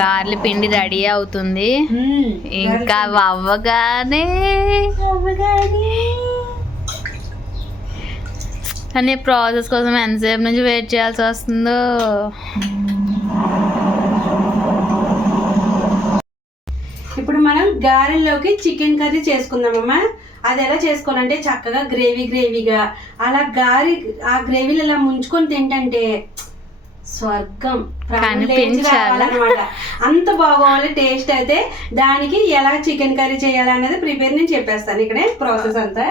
Garlic పిండి ready అవుతుంది. ఇంకా అవ్వగానే కానీ ప్రాసెస్ కోసం ఎంతసేపు నుంచి వెయిట్ చేయాల్సి వస్తుందో. ఇప్పుడు మనం గారెల్లోకి చికెన్ కర్రీ చేసుకుందామమ్మా అది ఎలా చేసుకోవాలంటే చక్కగా గ్రేవీ గ్రేవీగా. అలా గారి ఆ గ్రేవీలు ఇలా ముంచుకొని తింటంటే స్వర్గం. ప్రాణం లేచి కనిపించాలా? రావాలన్నమాట. అంత బాగోవాలి టేస్ట్ అయితే దానికి ఎలా చికెన్ కర్రీ చేయాలనేది ప్రిపేర్ నేను చెప్పేస్తాను. ఇక్కడే ప్రాసెస్ అంతా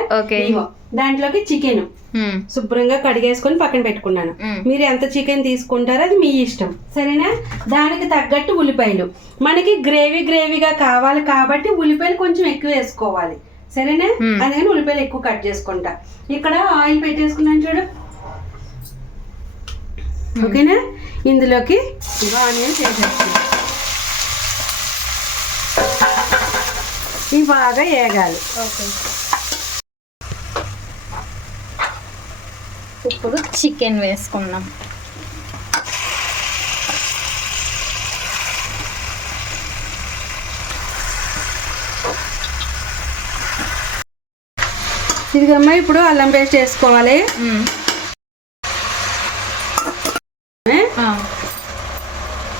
దాంట్లోకి చికెన్. శుభ్రంగా కడిగేసుకొని పక్కన పెట్టుకున్నాను. మీరు ఎంత చికెన్ తీసుకుంటారో అది మీ ఇష్టం. సరేనా? దానికి తగ్గట్టు ఉల్లిపాయలు. మనకి గ్రేవీ గ్రేవీగా కావాలి కాబట్టి ఉల్లిపాయలు కొంచెం ఎక్కువ వేసుకోవాలి. సరేనా. అందుకని ఉల్లిపాయలు ఎక్కువ కట్ చేసుకుంటా. ఇక్కడ ఆయిల్ పెట్టేసుకున్నాను చూడు. ఓకేనా ఇందులోకి ఆనియన్స్ వేసేస్తున్నాను ఇవి బాగా వేగాలి ఇప్పుడు చికెన్ వేసుకుందాం. ఇదిగమ్మా ఇప్పుడు అల్లం పేస్ట్ వేసుకోవాలి? ఆ.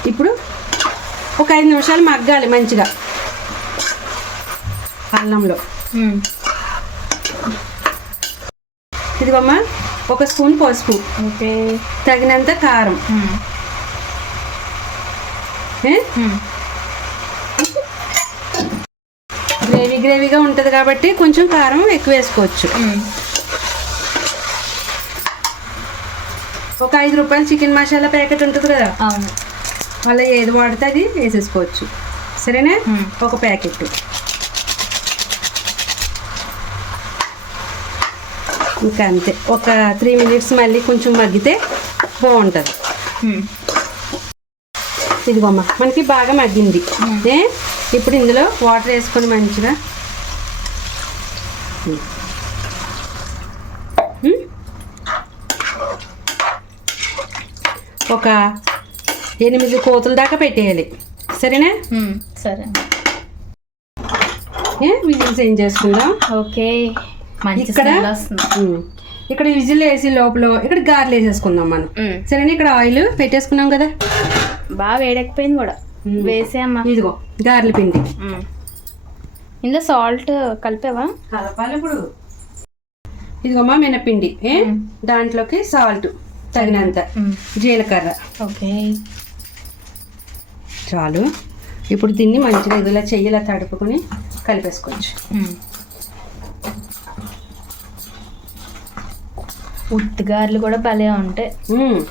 ఇప్పుడు ఒక ఐదు నిమిషాలు మగ్గాలి మంచిగా. అల్లంలో మ్మ్. ఇదిగమ్మా ఒక స్పూన్ పసుపు. ఓకే. తగినంత కారం. గ్రేవీ గ్రేవీగా ఉంటుంది కాబట్టి కొంచెం కారం ఎక్కువ వేసుకోవచ్చు. ఒక ఐదు రూపాయల చికెన్ మసాలా ప్యాకెట్ ఉంటుంది కదా? అవును. అలా ఏది వాడితే అది వేసేసుకోవచ్చు. సరేనా. ఒక ప్యాకెట్. ఇంకా అంతే. ఒక త్రీ మినిట్స్ మళ్ళీ కొంచెం మగ్గితే బాగుంటుంది. మ్మ్. ఇదిగోమ్మ మనకి బాగా మగ్గింది. ఇప్పుడు ఇందులో వాటర్ వేసుకొని మంచిగా మ్మ్. ఒక ఎనిమిది కోతుల దాకా పెట్టేయాలి. సరేనా. సరే. విజిల్స్ ఏం చేసుకుందాం ఓకే ఇక్కడ. ఇక్కడ విజిల్ వేసి లోపల ఇక్కడ గారెలు వేసేసుకుందాం మనం. సరేనా? ఇక్కడ ఆయిల్ పెట్టేసుకున్నాం కదా? బాగా వేడెక్కిపోయింది కూడా. మ్మ్. వేసేయమ్మా. ఇదిగో గారెల పిండి. ఇందులో సాల్ట్ కలిపావా? కలపాలి ఇప్పుడు. ఇదిగోమ్మా మినపిండి. దాంట్లోకి సాల్ట్. తగినంత. జీలకర్ర. ఓకే. చాలు. ఇప్పుడు దీన్ని మంచిగా ఇదిలా చెయ్యిలా తడుపుకొని కలిపేసుకోవచ్చు. ఉత్తిగారులు కూడా భలే ఉంటాయి. మ్మ్.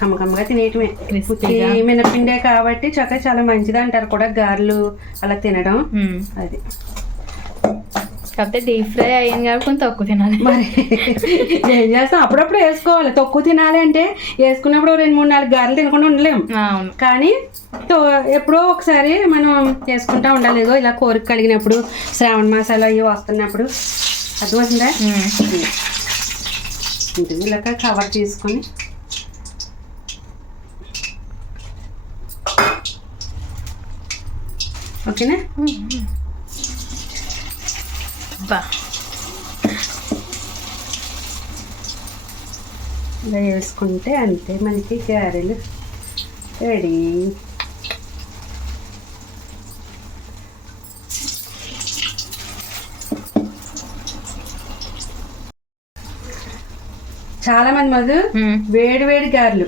కమ్మకమ్మగా తినేయటమే. మినపిండే కాబట్టి చక్కగా చాలా మంచిది అంటారు కూడా గారెలు అలా తినడం. అది. కాకపోతే డీప్ ఫ్రై అయ్యింది కాబట్టి కొంచెం తక్కువ తినాలి. మరి ఏం చేస్తాం? అప్పుడప్పుడు వేసుకోవాలి. తక్కువ తినాలి అంటే వేసుకున్నప్పుడు రెండు మూడు నాలుగు గారెలు తినకుండా ఉండలేము అవును. కానీ ఎప్పుడో ఒకసారి మనం చేసుకుంటా ఉండాలి. ఏదో ఇలా కోరిక కలిగినప్పుడు శ్రావణ మాసాలు అవి వస్తున్నప్పుడు. అర్థమవుతుందా? మ్మ్. ఉంటుంది ఇలా కవర్ చేసుకొని ఓకేనా? బా ఇలా వేసుకుంటే అంతే మనకి గారెలు రెడీ. చాలా మంది మధు. వేడి వేడి గారెలు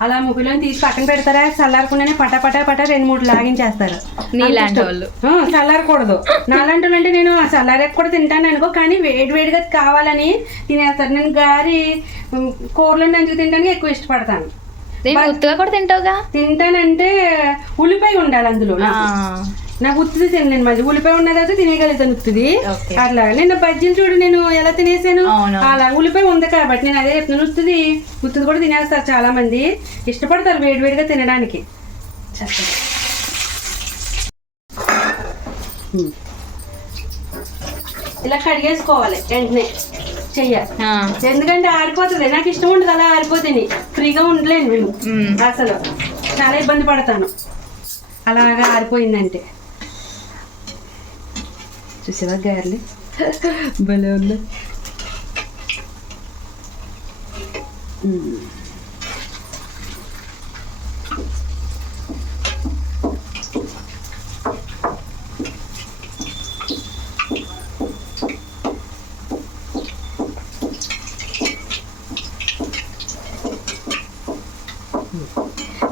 అలా ముగ్గులో తీసి పక్కన పెడతారా? చల్లారకుండానే పటా పటా పటా రెండు మూడు లాగించేస్తారు. నీలాంటి. వాళ్ళు. చల్లారకూడదు నాలాంటి వాళ్ళు అంటే నేను ఆ చల్లారాక కూడా తింటాను అనుకో కానీ వేడి వేడిగా కావాలని తినేస్తారు. నేను గారి కూరలో నంచుకు తినడానికి ఎక్కువ ఇష్టపడతాను. ఉత్తిగా కూడా తింటావుగా? తింటానంటే ఉల్లిపాయ ఉండాలి అందులో నాకు. ఉత్తిది తినలేను మళ్ళీ. ఉల్లిపాయ ఉన్నదైతే తినేయగలుగుతాను ఉత్తిది. అట్లా. నేను బజ్జీలు చూడు నేను ఎలా తినేసాను. అలా ఉల్లిపాయ ఉంది కాబట్టి నేను అదే చెప్తున్నాను ఉత్తిది. ఉత్తిది కూడా తినేస్తారు చాలా మంది ఇష్టపడతారు వేడివేడిగా తినడానికి. ఇలా కడిగేసుకోవాలి వెంటనే. చెయ్యాలి. ఎందుకంటే ఆరిపోతుంది. నాకు ఇష్టం ఉండదు అలా ఆరిపోతుంది. ఫ్రీగా ఉండలేను నేను. మ్మ్. అసలు. చాలా ఇబ్బంది పడతాను. అలాగా ఆరిపోయిందంటే. చూసావా గారెలు భలే ఉంది.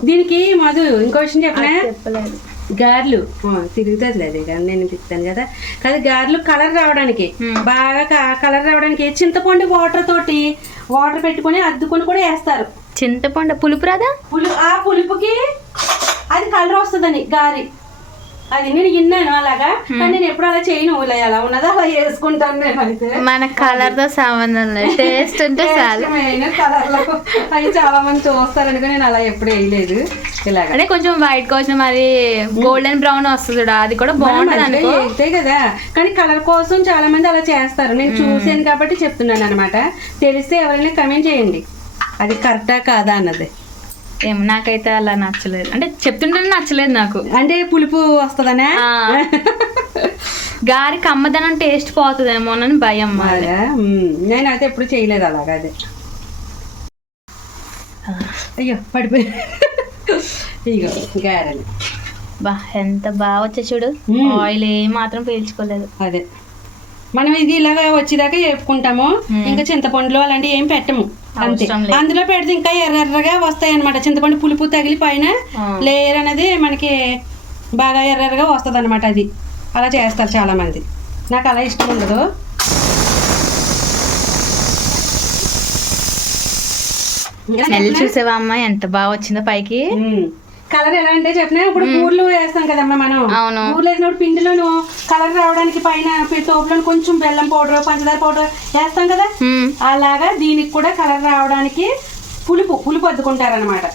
దీనికి మధు ఇంకో విషయం చెప్పనా? చెప్పలేదు. గారెలు. తిరుగుతుంది అది కానీ నేను తిప్పుతాను కదా. కదా గారెలు కలర్ రావడానికి. బాగా కలర్ రావడానికి. చింతపండు వాటర్ తోటి వాటర్ పెట్టుకొని అద్దుకొని కూడా వేస్తారు. చింతపండు పులుపు రాదా? పులు ఆ పులుపుకి అది కలర్ వస్తుందని గారి. అది నేను విన్నాను అలాగా. కానీ నేను ఎప్పుడు అలా చేయను ఇలా ఎలా ఉన్నదో అలా వేసుకుంటాను నేను అయితే మన కలర్తో సంబంధం లేదు. టేస్ట్ ఉంటే చాలు. ఇష్టమైన కలర్లు అవి చాలా మంది చూస్తారు అనుకో నేను అలా ఎప్పుడు వేయలేదు. ఇలాగ. అంటే కొంచెం వైట్ వచ్చిన మరి గోల్డెన్ బ్రౌన్ వస్తుంది అది కూడా బాగుంటది అంతే కదా. కానీ కలర్ కోసం చాలా మంది అలా చేస్తారు. నేను చూసాను కాబట్టి చెప్తున్నాను అనమాట తెలిస్తే ఎవరైనా కమెంట్ చేయండి. అది కరెక్టా కాదా అన్నది. ఏమో నాకైతే అలా నచ్చలేదు. అంటే చెప్తుంటేనే నచ్చలేదు నాకు. అంటే పులుపు వస్తుందనా? ఆ. గారి కమ్మదనం టేస్ట్ పోతుందేమో అని భయం. నేనైతే ఎప్పుడు చేయలేదు అలాగా అదే అయ్యో పడిపోయి. ఇగో గారెలు బా ఎంత బాగా వచ్చే చూడు. ఆయిల్ ఏ మాత్రం పీల్చుకోలేదు. అదే. మనం ఇది ఇలాగా వచ్చేదాకా వేపుకుంటాము. ఇంకా చింతపండులో అలాంటివి ఏం పెట్టము. అంతే. అందులో పెడితే ఇంకా ఎర్ర ఎర్రగా వస్తాయి అనమాట చింతపండు పులుపు తగిలి పైన. లేయర్ అనేది మనకి బాగా ఎర్రగా వస్తుంది అనమాట అది. అలా చేస్తారు చాలా మంది నాకు అలా ఇష్టం ఉండదు. చూసావా అమ్మ ఎంత బాగా వచ్చిందో పైకి. కలర్ ఎలా అంటే చెప్పిన ఇప్పుడు ఊర్లు వేస్తాం కదమ్మా మనం. అవును. ఊర్లు వేసినప్పుడు పిండిలోను కలర్ రావడానికి పైన తోపులో కొంచెం బెల్లం పౌడర్ పంచదార పౌడర్ వేస్తాం కదా. అలాగా దీనికి కూడా కలర్ రావడానికి పులుపు పులుపు అద్దుకుంటారనమాట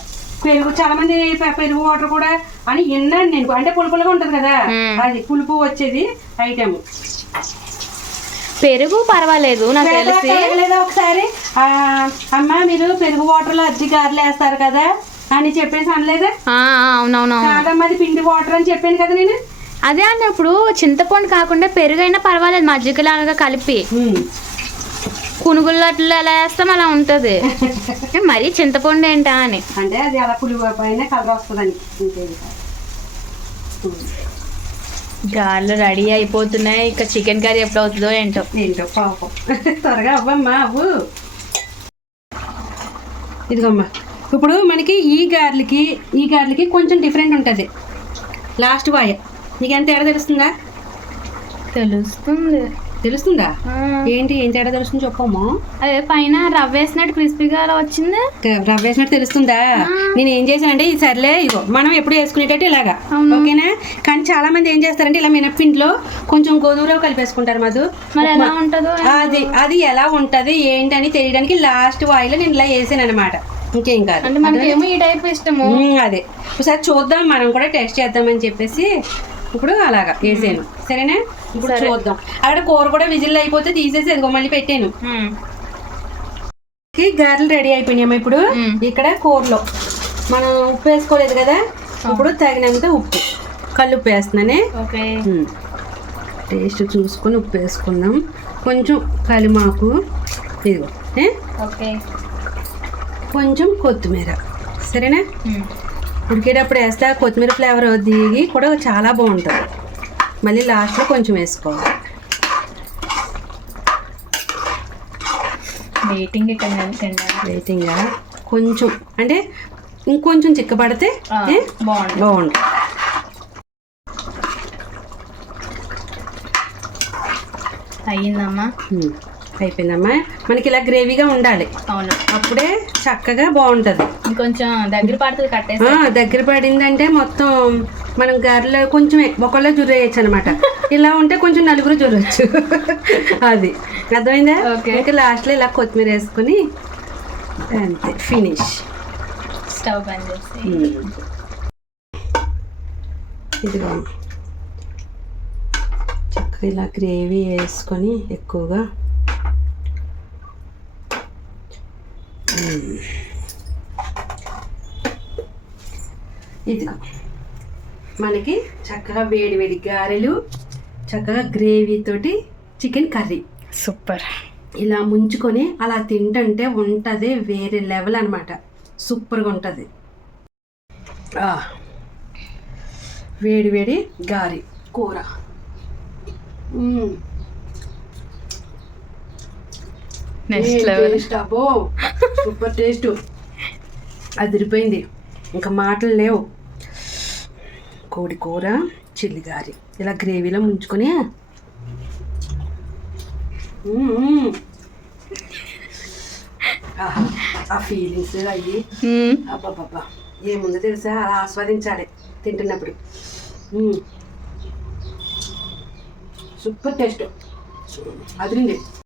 పెరుగు చాలా మంది పెరుగు వాటర్ కూడా అని విన్నాను నేను. అంటే పులుపులుగా ఉంటుంది కదా. అది పులుపు వచ్చేది ఐటమ్ పెరుగు పర్వాలేదు నాకు తెలిసి. ఒకసారి? అమ్మ మీరు పెరుగు వాటర్లో అద్దె గారెలు వేస్తారు కదా. అని చెప్పేసి అనలేదా? ఆ, ఆ, అవునవునవును. కాదమ్మా అది పిండి వాటర్ అని చెప్పాను కదా నేను? అదే అన్నప్పుడు చింతపండు కాకుండా పెరుగైనా పర్వాలేదు మజ్జిగలాగా కలిపి. కునుగుల్లో అట్లా ఎలా వేస్తాం అలా ఉంటుంది. మరీ చింతపండు ఏంటా అని. అంటే అది అలా పైన కలర్ వస్తుందని. గారెలు రెడీ అయిపోతున్నాయి. ఇక చికెన్ కర్రీ ఎప్పుడు అవుతుందో ఏంటో. ఏంటో పాపం. త్వరగా అవ్వమ్మా అవ్వు. ఇదిగోమ్మా ఇప్పుడు మనకి ఈ గార్లకి ఈ గార్లకి కొంచెం డిఫరెంట్ ఉంటుంది. లాస్ట్ వాయ నీకు ఎంత తేడా తెలుస్తుందా? తెలుస్తుంది. తెలుస్తుందా? ఏంటి ఏం తేడా తెలుస్తుంది చెప్పమ్మా? అదే పైన రవ్వ వేసినట్టు క్రిస్పీగా అలా వచ్చింది. రవ్వ వేసినట్టు తెలుస్తుందా? నేను ఏం చేశానంటే ఈ సర్లే ఇగో మనం ఎప్పుడు వేసుకునేటట్టు ఇలాగా. ఓకేనా? కానీ చాలా మంది ఏం చేస్తారంటే ఇలా మినప్పిండిలో కొంచెం గోధుమ రవ్వ కలిపేసుకుంటారు మధు. మరి ఎలా ఉంటుందో అది అది ఎలా ఉంటది ఏంటని తెలియడానికి లాస్ట్ వాయిలో నేను ఇలా వేసాను అనమాట ఇంకేం కాదు అంటే మనకేమో ఈ టైప్ ఇష్టము. అదే. ఒకసారి చూద్దాం మనం కూడా టెస్ట్ చేద్దామని చెప్పేసి ఇప్పుడు అలాగా వేసాను. సరేనా? ఇప్పుడు. చూద్దాం. అక్కడ కూర కూడా విజిల్ అయిపోతే తీసేసి అదిగో మళ్ళీ పెట్టాను. గారెలు రెడీ అయిపోయినాయమ్మా ఇప్పుడు. ఇక్కడ కూరలో. మనం ఉప్పు వేసుకోలేదు కదా? ఇప్పుడు తగినంత ఉప్పు. కళ్ళు ఉప్పు వేస్తున్నానే. టేస్ట్ చూసుకొని ఉప్పు వేసుకుందాం. కొంచెం కలిమాకు. ఇదిగో? ఓకే. కొంచెం కొత్తిమీర. సరేనా. ఉడికేటప్పుడు వేస్తే ఆ కొత్తిమీర ఫ్లేవర్ దిగి కూడా చాలా బాగుంటుంది. మళ్ళీ లాస్ట్లో కొంచెం వేసుకోవాలి. వెయిటింగ్. వెయిటింగ్గా కొంచెం. అంటే ఇంకొంచెం చిక్కబడితే? బాగుంది బాగుంటుంది. అయ్యిందమ్మా. మ్మ్. అయిపోయిందమ్మా. మనకి ఇలా గ్రేవీగా ఉండాలి. అవును. అప్పుడే చక్కగా బాగుంటుంది. ఇంకొంచెం దగ్గర పడుతుంది కట్టేసి దగ్గర పడిందంటే మొత్తం మనం గారెలో కొంచెమే ఒకళ్ళే జురేయచ్చు అనమాట ఇలా ఉంటే కొంచెం నలుగురు జురవచ్చు అది. అర్థమైందా. ఇంకా లాస్ట్లో ఇలా కొత్తిమీర వేసుకొని అంతే ఫినిష్. స్టవ్ బంద్ చేసి. ఇదిగో. చక్కగా ఇలా గ్రేవీ వేసుకొని ఎక్కువగా ఇదిగో. మనకి చక్కగా వేడి వేడి గారెలు చక్కగా గ్రేవీ తోటి చికెన్ కర్రీ. సూపర్. ఇలా ముంచుకొని అలా తింటుంటే ఉంటుంది వేరే లెవెల్ అనమాట సూపర్గా ఉంటుంది. వేడి వేడి గారి కూర మ్మ్. నెక్స్ట్ లెవెల్ అబ్బో? సూపర్ టేస్ట్ అదిరిపోయింది. ఇంకా మాటలు లేవు. కోడి కూర చిల్లిగారి ఇలా గ్రేవీలో ముంచుకొని. ఆ ఫీలింగ్స్ అయ్యి. అబ్బాబ్బా ఏముందో తెలుసా? అలా ఆస్వాదించాలి తింటున్నప్పుడు. సూపర్ టేస్ట్ అదిరింది.